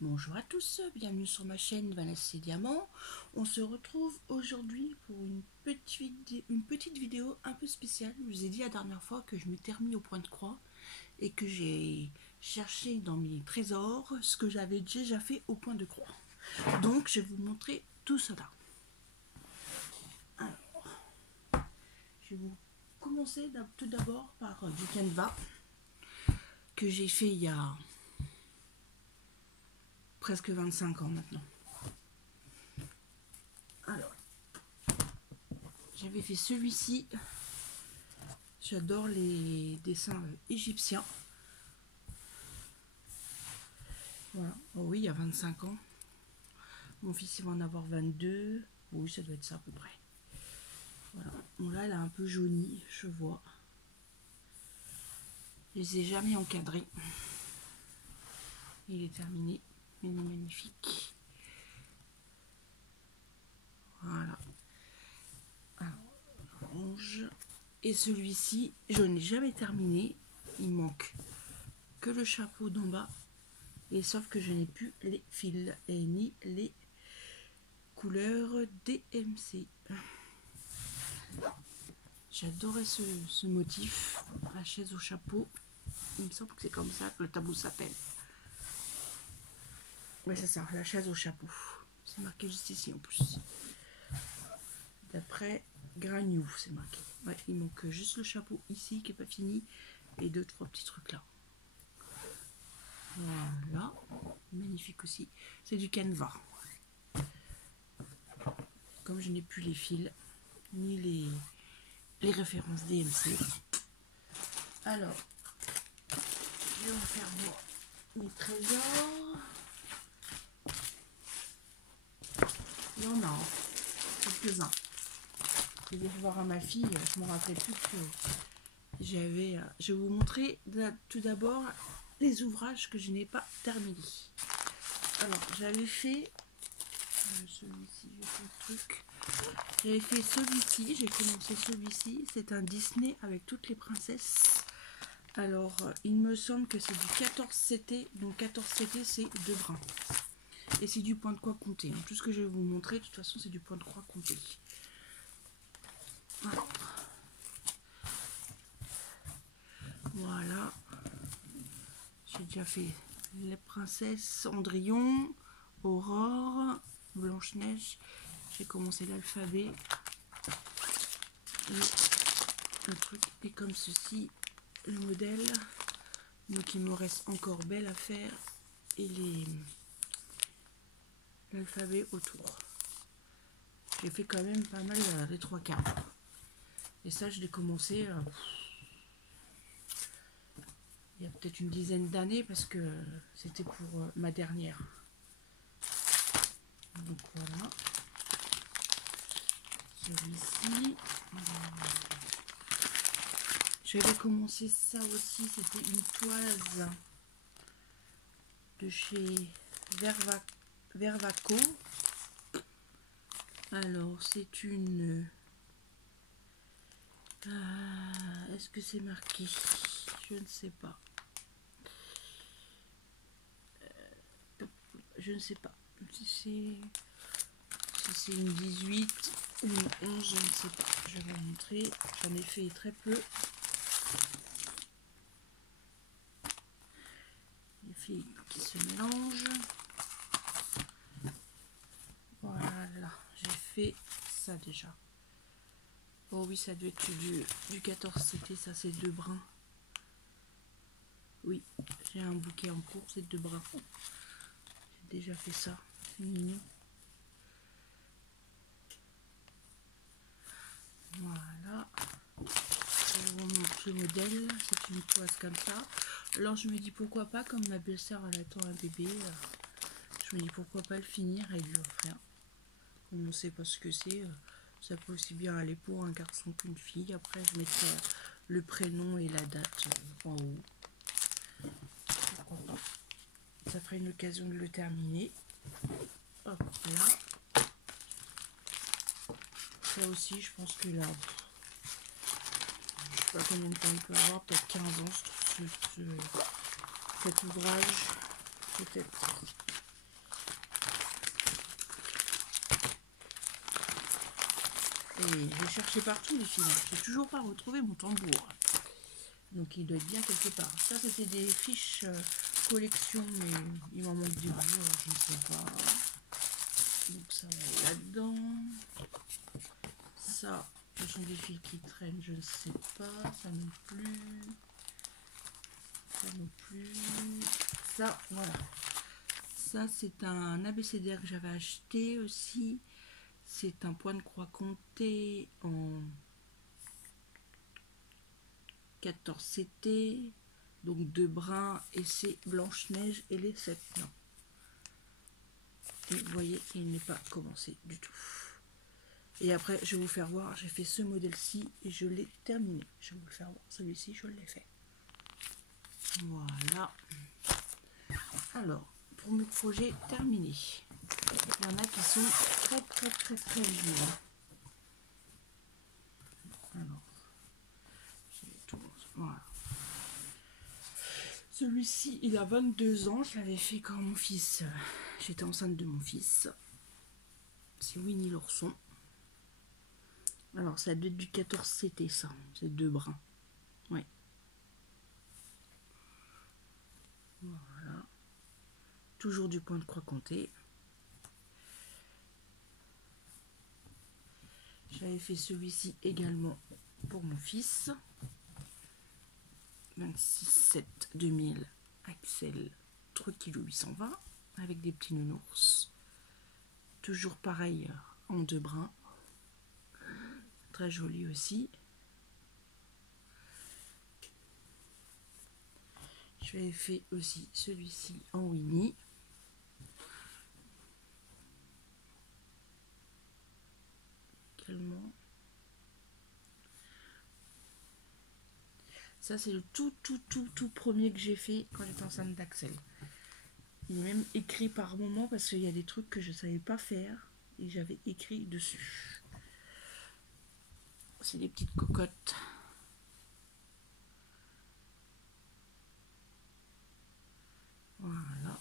Bonjour à tous, bienvenue sur ma chaîne Vanessa Diamant. On se retrouve aujourd'hui pour une petite vidéo un peu spéciale. Je vous ai dit la dernière fois que je m'étais remis au point de croix et que j'ai cherché dans mes trésors ce que j'avais déjà fait au point de croix. Donc je vais vous montrer tout cela. Alors, je vais vous commencer tout d'abord par du canevas que j'ai fait il y a presque 25 ans maintenant. Alors, j'avais fait celui-ci. J'adore les dessins égyptiens. Voilà. Oh oui, il y a 25 ans. Mon fils, il va en avoir 22. Oui, ça doit être ça à peu près. Voilà. Bon, là, elle a un peu jauni, je vois. Je les ai jamais encadrés. Il est terminé. Il est magnifique. Voilà. Alors, orange. Et celui-ci, je n'ai jamais terminé. Il manque que le chapeau d'en bas. Et sauf que je n'ai plus les fils et ni les couleurs DMC. J'adorais ce motif, la chaise au chapeau. Il me semble que c'est comme ça que le tableau s'appelle. Ouais, c'est ça, la chaise au chapeau. C'est marqué juste ici en plus. D'après Gragnou, c'est marqué. Ouais, il manque juste le chapeau ici qui n'est pas fini et 2-3 petits trucs là. Voilà, magnifique aussi. C'est du canevas. Comme je n'ai plus les fils ni les références DMC. Alors, je vais refermer mes trésors. Il y en a quelques-uns. Je vais voir à ma fille, je me rappelle plus que j'avais. Je vais vous montrer tout d'abord les ouvrages que je n'ai pas terminés. Alors, j'avais fait celui-ci, j'ai fait le truc. J'avais fait celui-ci, j'ai commencé celui-ci. C'est un Disney avec toutes les princesses. Alors, il me semble que c'est du 14 CT. Donc 14 CT, c'est 2 brins. Et c'est du point de croix compté. Tout ce que je vais vous montrer, de toute façon, c'est du point de croix compté. Voilà. J'ai déjà fait les princesses, Cendrillon, Aurore, Blanche-Neige. J'ai commencé l'alphabet. Et le truc est comme ceci, le modèle. Donc il me reste encore Belle à faire et l'alphabet autour. J'ai fait quand même pas mal les 3/4. Et ça, je l'ai commencé il y a peut-être une dizaine d'années parce que c'était pour ma dernière. Donc voilà. Celui-ci. J'avais commencé ça aussi, c'était une toise de chez Vervaco. Alors c'est une... est-ce que c'est marqué? Je ne sais pas. Je ne sais pas si c'est une 18 ou une 11, je ne sais pas. Je vais vous montrer. J'en ai fait très peu. Les filles qui se mélangent. Voilà, j'ai fait ça déjà. Oh oui, ça doit être du 14 CT, ça c'est 2 brins. Oui, j'ai un bouquet en cours, c'est 2 brins. J'ai déjà fait ça, c'est mignon. Voilà. Je vous montre le modèle, c'est une toise comme ça. Alors je me dis pourquoi pas, comme ma belle-sœur elle attend un bébé, je me dis pourquoi pas le finir et lui offrir. Comme on ne sait pas ce que c'est, ça peut aussi bien aller pour un garçon qu'une fille. Après je mettrai le prénom et la date en haut. Pourquoi pas. Ça ferait une occasion de le terminer. Hop là. Ça aussi je pense que là, je sais pas combien de temps il peut avoir, peut-être 15 ans cet ouvrage, peut-être. Et j'ai cherché partout les fils. J'ai toujours pas retrouvé mon tambour. Donc il doit être bien quelque part. Ça c'était des fiches collection, mais il m'en manque du bout, alors je ne sais pas. Donc ça va aller là-dedans. Ça, ce sont des fils qui traînent, je ne sais pas. Ça non plus. Ça non plus. Ça, voilà. Ça c'est un abécédaire que j'avais acheté aussi. C'est un point de croix compté en 14 CT. Donc 2 brins et c'est Blanche-Neige et les 7 nains. Et vous voyez, il n'est pas commencé du tout. Et après, je vais vous faire voir, j'ai fait ce modèle-ci et je l'ai terminé. Je vais vous le faire voir, celui-ci, je l'ai fait. Voilà. Alors, pour mes projets terminés, il y en a qui sont très vieux. Alors, voilà. Celui-ci, il a 22 ans. Je l'avais fait quand mon fils... J'étais enceinte de mon fils. C'est Winnie l'ourson. Alors, ça doit être du 14 CT, ça. C'est 2 brins. Ouais. Voilà. Toujours du point de croix compté. J'avais fait celui-ci également pour mon fils. 26/7/2000 Axel 3 kg 820 avec des petits nounours. Toujours pareil en 2 brins. Très joli aussi. J'avais fait aussi celui-ci en Winnie. Également. Ça c'est le tout premier que j'ai fait quand j'étais enceinte d'Axel. Il est même écrit par moment parce qu'il y a des trucs que je ne savais pas faire et j'avais écrit dessus. C'est des petites cocottes. Voilà.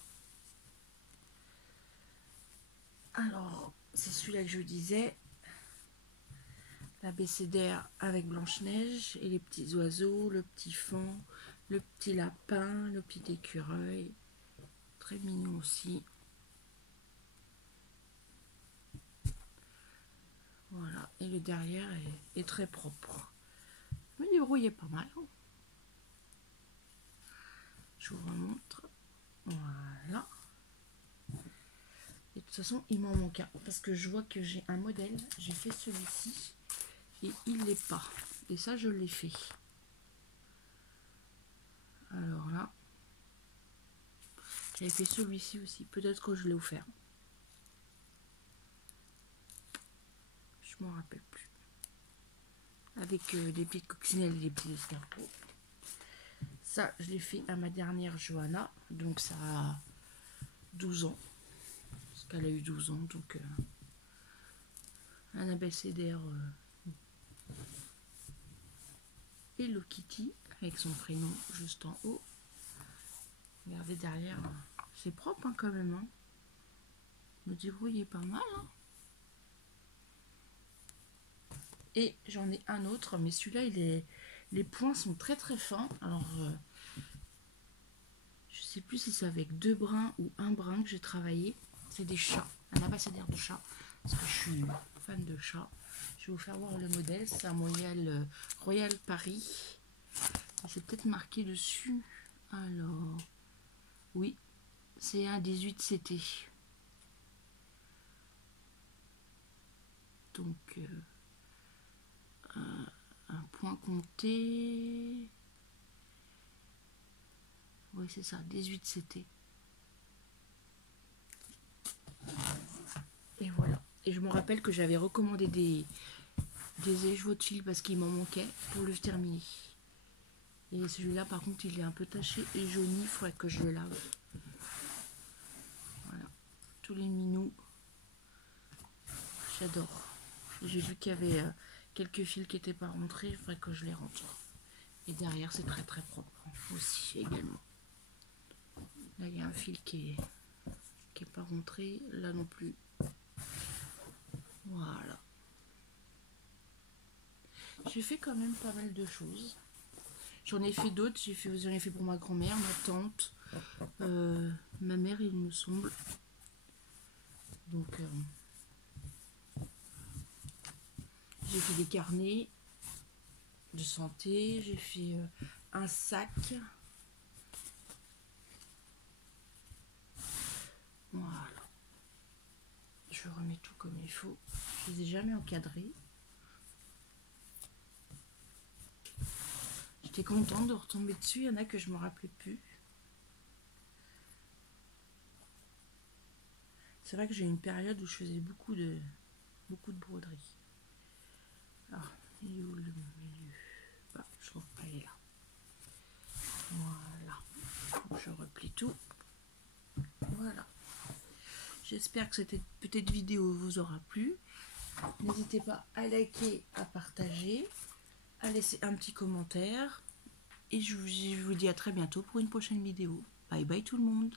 Alors, c'est celui-là que je disais. L'abécédaire avec Blanche-Neige et les petits oiseaux, le petit faon, le petit lapin, le petit écureuil. Très mignon aussi. Voilà. Et le derrière est très propre. Je me débrouillais pas mal. Je vous remontre. Voilà. Et de toute façon, il m'en manque un. Parce que je vois que j'ai un modèle. J'ai fait celui-ci. Et il l'est pas. Et ça, je l'ai fait. Alors là. J'avais fait celui-ci aussi. Peut-être que je l'ai offert. Je m'en rappelle plus. Avec des petites coccinelles et des petits escargots. Ça, je l'ai fait à ma dernière Johanna. Donc ça a 12 ans. Parce qu'elle a eu 12 ans. Donc un abécédaire Hello Kitty. Avec son prénom juste en haut. Regardez derrière. C'est propre hein, quand même. Hein. Me débrouiller pas mal. Hein. Et j'en ai un autre. Mais celui-là, les points sont très fins. Alors... je sais plus si c'est avec 2 brins ou 1 brin que j'ai travaillé. C'est des chats, un abécédaire de chat. Parce que je suis fan de chats. Je vais vous faire voir le modèle. C'est un modèle Royal Paris. C'est peut-être marqué dessus. Alors, oui, c'est un 18 CT. Donc, un point compté. Oui, c'est ça, 18 CT. Et voilà. Et je me rappelle que j'avais recommandé des écheveaux de fil parce qu'il m'en manquait pour le terminer. Et celui-là, par contre, il est un peu taché et jauni. Il faudrait que je le lave. Voilà. Tous les minous. J'adore. J'ai vu qu'il y avait quelques fils qui n'étaient pas rentrés. Il faudrait que je les rentre. Et derrière, c'est très propre aussi également. Là, il y a un fil qui est pas rentré. Là non plus. Voilà. j'ai fait quand même pas mal de choses. J'en ai fait d'autres, j'en ai fait pour ma grand-mère, ma tante, ma mère il me semble. Donc j'ai fait des carnets de santé, j'ai fait un sac. Voilà. Je remets tout comme il faut. Je les ai jamais encadrés. J'étais contente de retomber dessus. Il y en a que je me rappelais plus. C'est vrai que j'ai eu une période où je faisais beaucoup de broderie. Alors, il est où le milieu? Ah, je trouve pas, il est là. Voilà. Je replie tout. Voilà. J'espère que cette petite vidéo vous aura plu. N'hésitez pas à liker, à partager, à laisser un petit commentaire. Et je vous dis à très bientôt pour une prochaine vidéo. Bye bye tout le monde.